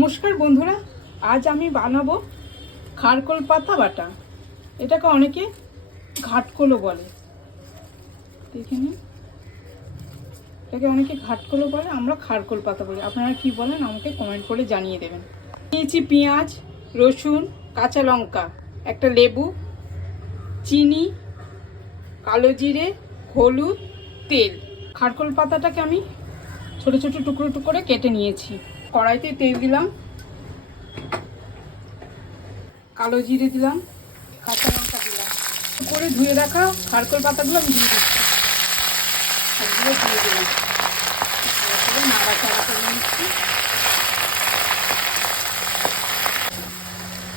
নমস্কার বন্ধুরা, আজ আমি বানাবো খারকোল পাতা বাটা। এটাকে অনেকে ঘাটকোলও বলে। দেখে নিন, এটাকে অনেকে ঘাটকোলও বলে, আমরা খারকোল পাতা বলি। আপনারা কি বলেন আমাকে কমেন্ট করে জানিয়ে দেবেন। নিয়েছি পেঁয়াজ, রসুন, কাঁচা লঙ্কা, একটা লেবু, চিনি, কালো জিরে, হলুদ, তেল। খারকোল পাতাটাকে আমি ছোট ছোট টুকরো টুকরো করে কেটে নিয়েছি। কড়াইতে তেল দিলাম, কালো জিরে দিলাম, কাঁচা লঙ্কা দিলাম, করে ধুয়ে রাখা খারকোল পাতাগুলো আমি দিয়ে দিচ্ছি। সবগুলো দিয়ে দিলাম, নাড়াচাড়া করে নিচ্ছি।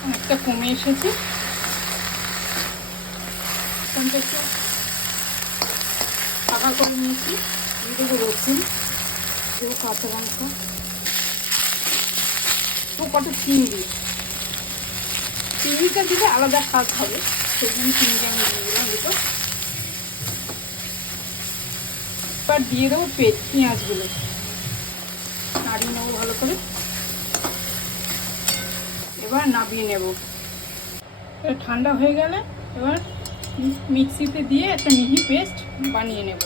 অনেকটা কমে এসেছে, একটু ফাঁকা করে নিয়েছি। দিয়ে দেবো রসুন, দেবো কাঁচা লঙ্কা, তো কত চিংড়িটা দিলে আলাদা স্বাদ হবে, সেই জন্য চিংড়ি আমি দিয়ে দিলাম দুটো। এবার দিয়ে দেবো পেঁয়াজগুলো, নাড়িয়ে নেবো ভালো করে। এবার নামিয়ে নেব। এটা ঠান্ডা হয়ে গেলে এবার মিক্সিতে দিয়ে একটা মিহি পেস্ট বানিয়ে নেব।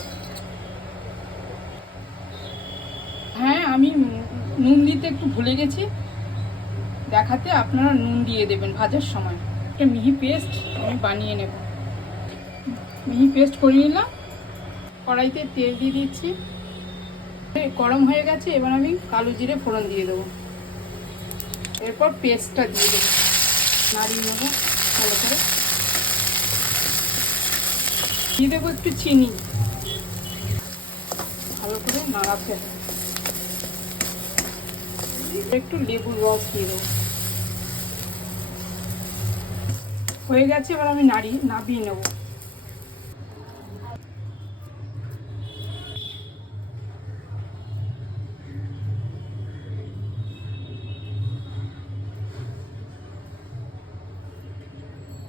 হ্যাঁ, আমি নুন দিতে একটু ভুলে গেছি দেখাতে, আপনারা নুন দিয়ে দেবেন ভাজার সময়। একটা মিহি পেস্ট আমি বানিয়ে নেব। মিহি পেস্ট করে নিলাম। কড়াইতে তেল দিয়ে দিচ্ছি, গরম হয়ে গেছে। এবার আমি কালো জিরে ফোড়ন দিয়ে দেবো, এরপর পেস্টটা দিয়ে দেবো, নাড়িয়ে নেবো ভালো করে। দিয়ে দেবো একটু চিনি, ভালো করে নাড়াতে হবে। একটু লেবুর রস দিয়ে দেবো। হয়ে গেছে, এবার আমি নামিয়ে নেবো।